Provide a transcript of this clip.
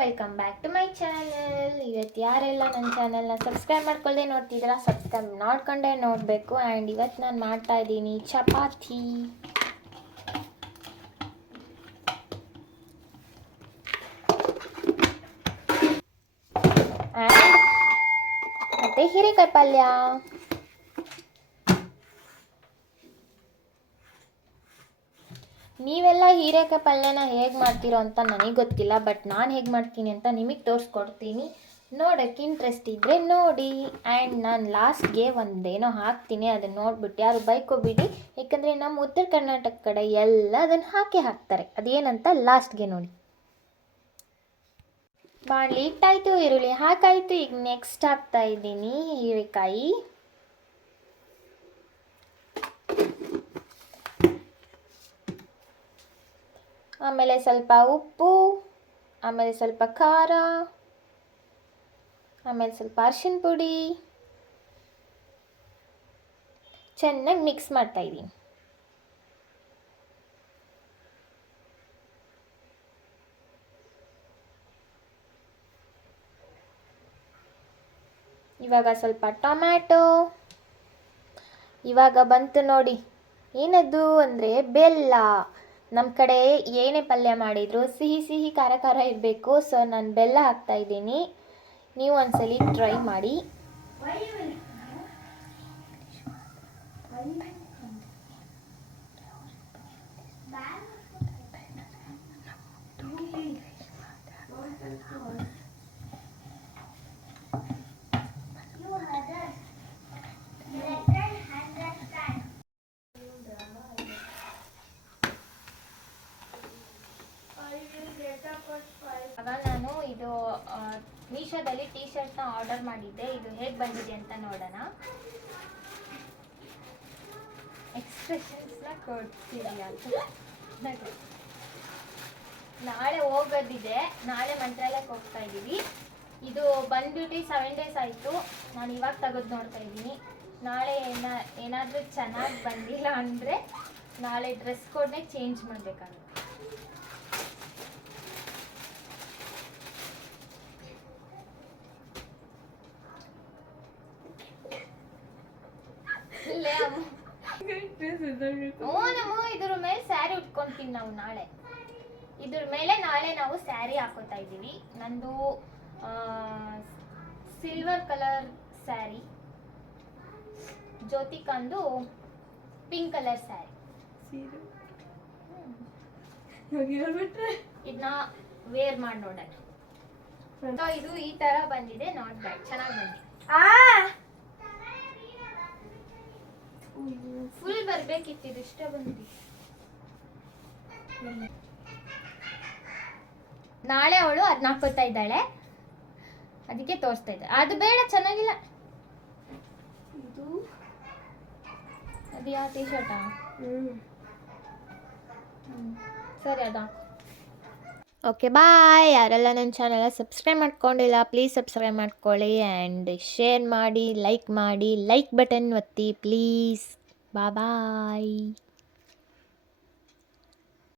Welcome back to my channel. ಇವತ್ತು ಯಾರೆಲ್ಲ ನನ್ನ ಚಾನಲ್ನ ಸಬ್ಸ್ಕ್ರೈಬ್ ಮಾಡ್ಕೊಳ್ಳದೆ ನೋಡ್ತಿದ್ದೀರಾ, ಸಬ್ಸ್ಕ್ರೈಬ್ ನೋಡ್ಕೊಂಡೇ ನೋಡಬೇಕು. ಆ್ಯಂಡ್ ಇವತ್ತು ನಾನು ಮಾಡ್ತಾ ಇದ್ದೀನಿ ಚಪಾತಿ. ಮತ್ತು ಹೀರೆಕಾಯಿ ಪಲ್ಯ. ನೀವೆಲ್ಲ ಹೀರೆಕಾಯಿ ಪಲ್ಯನ ಹೇಗೆ ಮಾಡ್ತೀರೋ ಅಂತ ನನಗೆ ಗೊತ್ತಿಲ್ಲ, ಬಟ್ ನಾನು ಹೇಗೆ ಮಾಡ್ತೀನಿ ಅಂತ ನಿಮಗೆ ತೋರಿಸ್ಕೊಡ್ತೀನಿ. ನೋಡೋಕ್ಕೆ ಇಂಟ್ರೆಸ್ಟ್ ಇದ್ದರೆ ನೋಡಿ. ಆ್ಯಂಡ್ ನಾನು ಲಾಸ್ಟ್ಗೆ ಒಂದೇನೋ ಹಾಕ್ತೀನಿ, ಅದನ್ನು ನೋಡ್ಬಿಟ್ಟು ಯಾರು ಬೈಕೋಬಿಡಿ, ಯಾಕಂದರೆ ನಮ್ಮ ಉತ್ತರ ಕರ್ನಾಟಕ ಕಡೆ ಎಲ್ಲ ಅದನ್ನು ಹಾಕ್ತಾರೆ. ಅದೇನಂತ ಲಾಸ್ಟ್ಗೆ ನೋಡಿ. ಬಾಣಲಿ ಇಟ್ಟಾಯಿತು, ಈರುಳ್ಳಿ ಹಾಕಾಯಿತು. ಈಗ ನೆಕ್ಸ್ಟ್ ಹಾಕ್ತಾ ಇದ್ದೀನಿ ಹೀರೆಕಾಯಿ. ಆಮೇಲೆ ಸ್ವಲ್ಪ ಉಪ್ಪು, ಆಮೇಲೆ ಸ್ವಲ್ಪ ಖಾರ, ಆಮೇಲೆ ಸ್ವಲ್ಪ ಅರಿಶಿನ ಪುಡಿ. ಚೆನ್ನಾಗಿ ಮಿಕ್ಸ್ ಮಾಡ್ತಾ ಇದ್ದೀನಿ. ಇವಾಗ ಸ್ವಲ್ಪ ಟೊಮ್ಯಾಟೊ. ಇವಾಗ ಬಂತು ನೋಡಿ, ಏನದು ಅಂದರೆ ಬೆಲ್ಲ. ನಮ್ಮ ಕಡೆ ಏನೇ ಪಲ್ಯ ಮಾಡಿದ್ರು ಸಿಹಿ ಸಿಹಿ ಖಾರ ಖಾರ ಇರಬೇಕು. ಸೊ ನಾನು ಬೆಲ್ಲ ಹಾಕ್ತಾ ಇದ್ದೀನಿ. ನೀವು ಒಂದ್ಸಲಿ ಟ್ರೈ ಮಾಡಿ. ಆಗ ನಾನು ಇದು ಮೀಶೋದಲ್ಲಿ ಟೀ ಶರ್ಟ್ನ ಆರ್ಡರ್ ಮಾಡಿದ್ದೆ. ಇದು ಹೇಗೆ ಬಂದಿದೆ ಅಂತ ನೋಡೋಣ. ಎಕ್ಸ್ಪ್ರೆಷನ್ಸ್ನ ಕೊಡ್ತೀವಿ ಅಂತ. ನಾಳೆ ಹೋಗೋದಿದೆ, ನಾಳೆ ಮಂತ್ರಾಲಯಕ್ಕೆ ಹೋಗ್ತಾ ಇದ್ದೀವಿ. ಇದು ಬಂದ್ಬಿಟ್ಟು 7 days ಆಯಿತು. ನಾನು ಇವಾಗ ತೆಗೆದು ನೋಡ್ತಾ ಇದ್ದೀನಿ. ನಾಳೆ ಏನಾದರೂ ಚೆನ್ನಾಗಿ ಬಂದಿಲ್ಲ ಅಂದರೆ ನಾಳೆ ಡ್ರೆಸ್ ಕೋಡ್ನೇ ಚೇಂಜ್ ಮಾಡಬೇಕಾಗುತ್ತೆ. ಇದ್ರ ಮೇಲೆ ಸ್ಯಾರಿ ಉಟ್ಕೊಂತೀನಿ ನಾವು ನಾಳೆ. ಇದ್ರ ಮೇಲೆ ನಾಳೆ ನಾವು ಸ್ಯಾರಿ ಹಾಕೋತಾ ಇದ್ದೀವಿ. ನಂದು ಸಿಲ್ವರ್ ಕಲರ್ ಸ್ಯಾರಿ, ಜ್ಯೋತಿಕಂದು ಪಿಂಕ್ ಕಲರ್ ಸ್ಯಾರಿ. ಇದನ್ನ ವೇರ್ ಮಾಡಿ ನೋಡೋಣ. ಇದು ಈ ತರ ಬಂದಿದೆ, ನಾಟ್ ಬ್ಯಾಡ್, ಚೆನ್ನಾಗಿ ಬಂದಿದೆ. ಫುಲ್ ಬರ್ಬೇಕಿತ್ತು, ಇದು ಇಷ್ಟ ಬಂದಿದೆ. ನಾಳೆ ಅವಳು ಅದನ್ನ ಹಾಕೋತಾ ಇದ್ದಾಳೆ, ಅದಕ್ಕೆ ತೋರಿಸ್ತಾ ಇದ್ದ. ಅದು ಬೇಡ, ಚೆನ್ನಾಗಿಲ್ಲ. ಇದು ಅದು ಯಾವ ಟೀ ಶರ್ಟಾ? ಸರಿ ಅದ. Okay bye. ಯಾರೆಲ್ಲ ನನ್ನ ಚಾನೆಲ್ ಸಬ್ಸ್ಕ್ರೈಬ್ ಮಾಡ್ಕೊಂಡಿಲ್ಲ ಪ್ಲೀಸ್ ಸಬ್ಸ್ಕ್ರೈಬ್ ಮಾಡ್ಕೊಳ್ಳಿ. ಆ್ಯಂಡ್ ಶೇರ್ ಮಾಡಿ, ಲೈಕ್ ಮಾಡಿ, ಲೈಕ್ ಬಟನ್ ಒತ್ತಿ ಪ್ಲೀಸ್. ಬಾಯ್.